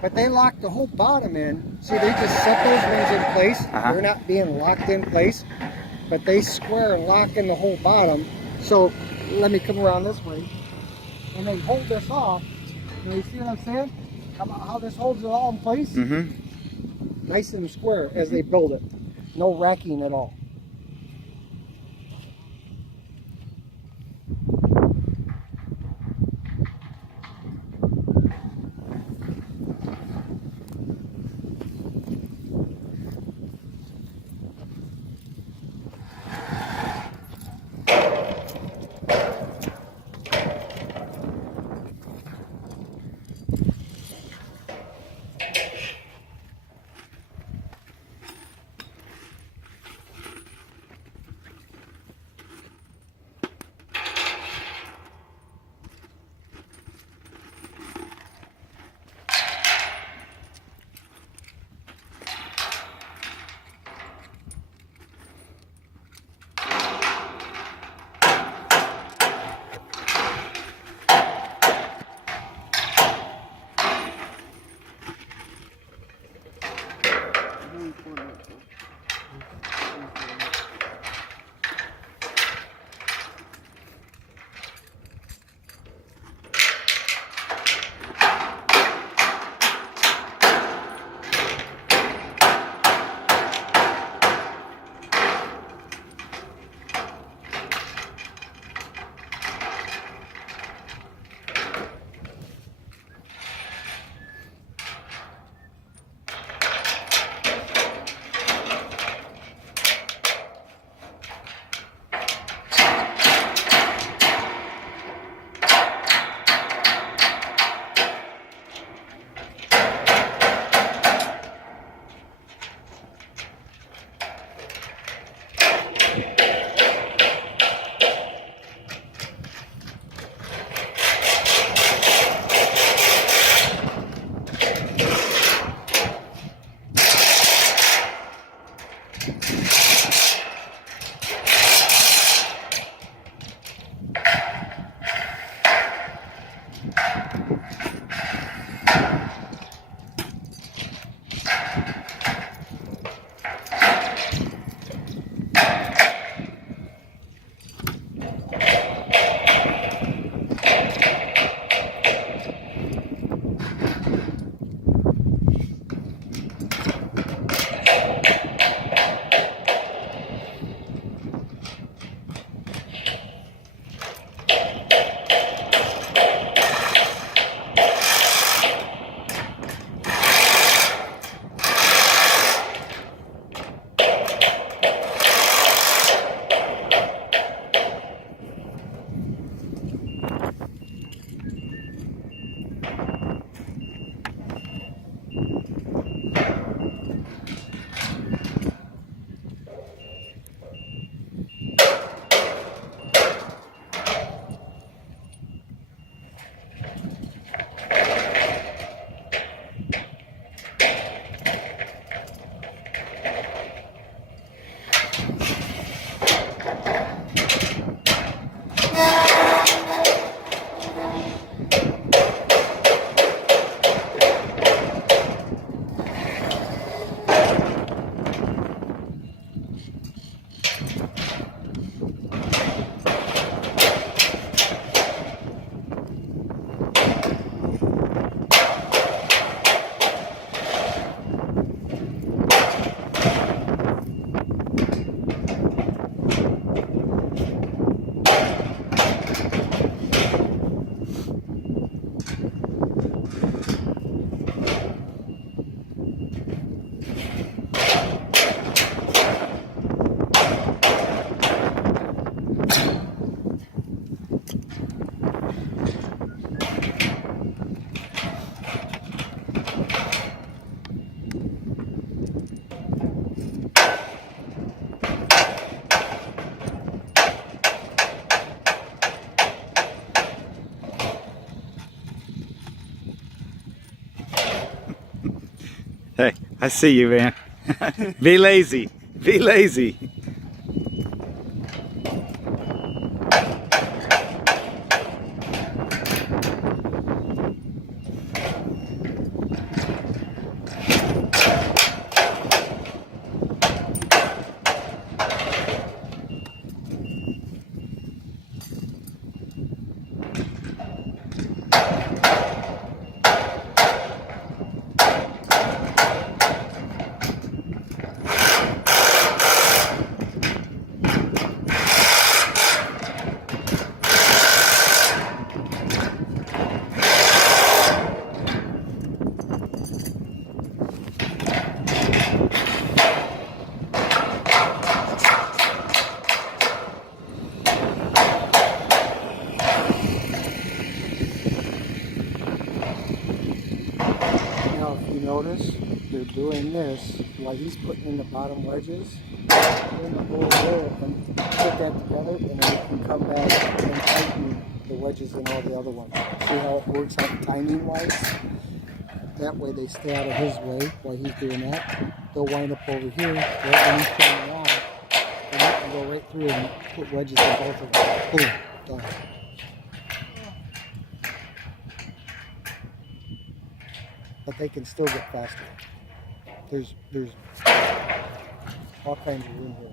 But they lock the whole bottom in. See, they just set those rings in place. They're not being locked in place, but they square and lock in the whole bottom. So let me come around this way, and they hold this off. You see what I'm saying? How this holds it all in place? Nice and square as they build it. No racking at all. Hey, I see you, man. Be lazy. Be lazy. notice they're doing this while he's putting in the bottom wedges in the whole roll and put that together, and then we can come back and tighten the wedges in all the other ones. See how it works out timing wise? That way they stay out of his way while he's doing that. They'll wind up over here right when he's turning around, and you can go right through and put wedges in both of them. Boom, done. But they can still get faster. There's all kinds of room here.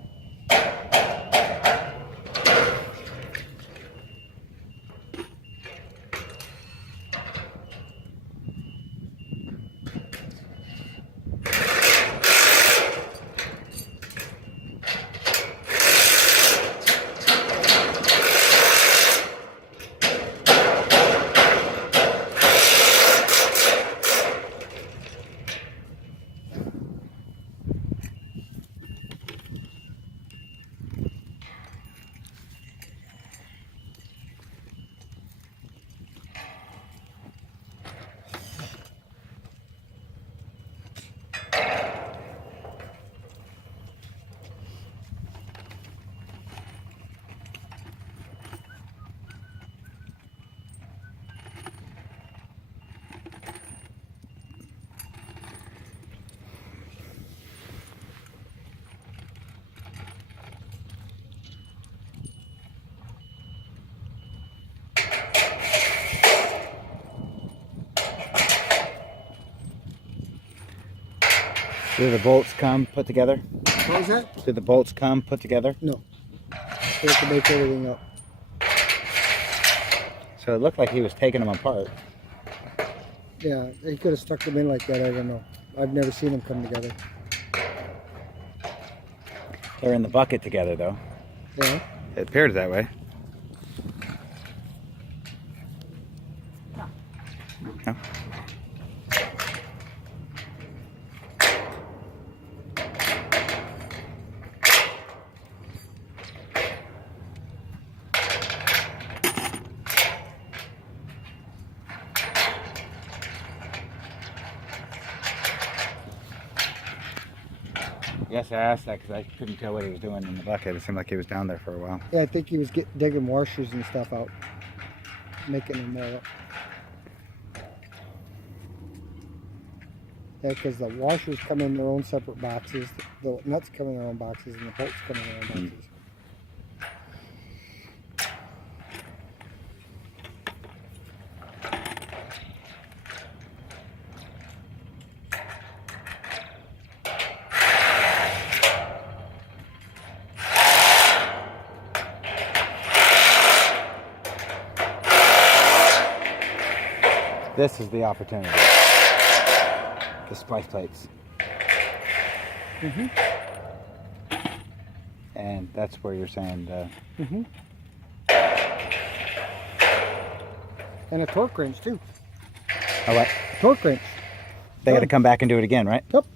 Do the bolts come put together? What was that? Did the bolts come put together? No. They have to make everything up. So it looked like he was taking them apart. Yeah, he could have stuck them in like that, I don't know. I've never seen them come together. They're in the bucket together though. Yeah. It appeared that way. No. Yes, I asked that because I couldn't tell what he was doing in the bucket. It seemed like he was down there for a while. Yeah, I think he was digging washers and stuff out, making them all up. Yeah, because the washers come in their own separate boxes, the nuts come in their own boxes, and the bolts come in their own boxes. This is the opportunity. The splice plates. Mm-hmm. And that's where you're saying Mm-hmm. And a torque wrench too. oh, what? Torque wrench. They got to come back and do it again, right? Yep.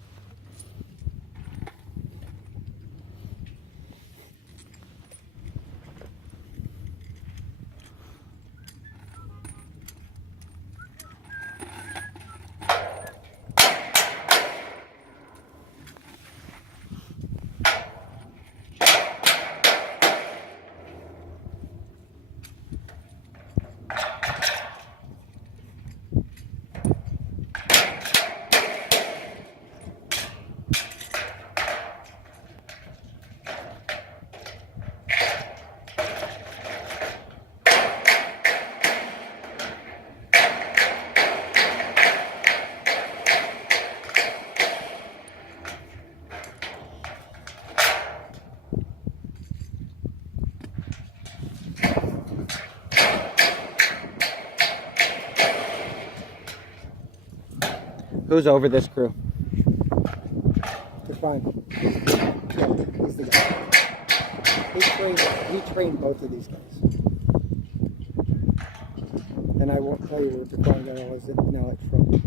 Who's over this crew? They're fine. Yeah, he's the guy. He trained both of these guys. And I won't tell you where the car guy was now it's from.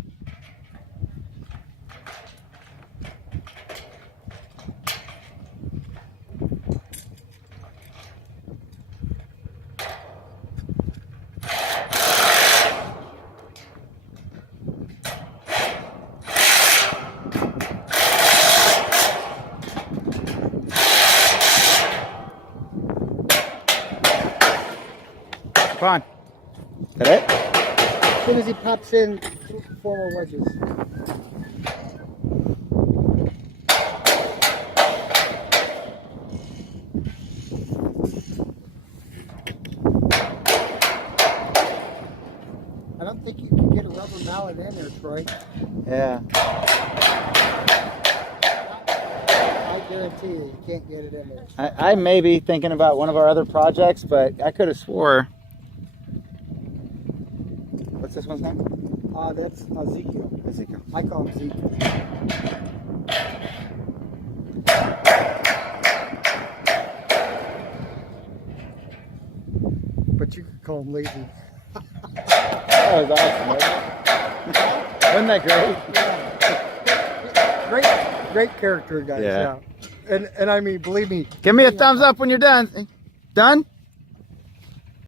Come on. Is that it? As soon as he pops in, 4 more wedges. I don't think you can get a rubber mallet in there, Troy. Yeah. I guarantee you can't get it in there. I may be thinking about one of our other projects, but I could have swore. What's this one's name? That's Ezekiel. Ezekiel. I call him Zeke. But you could call him Lazy. That was awesome, wasn't it? Wasn't that great? Yeah. Great character, guys. Yeah. Yeah. And I mean, believe me. Give me a thumbs up when you're done. Done?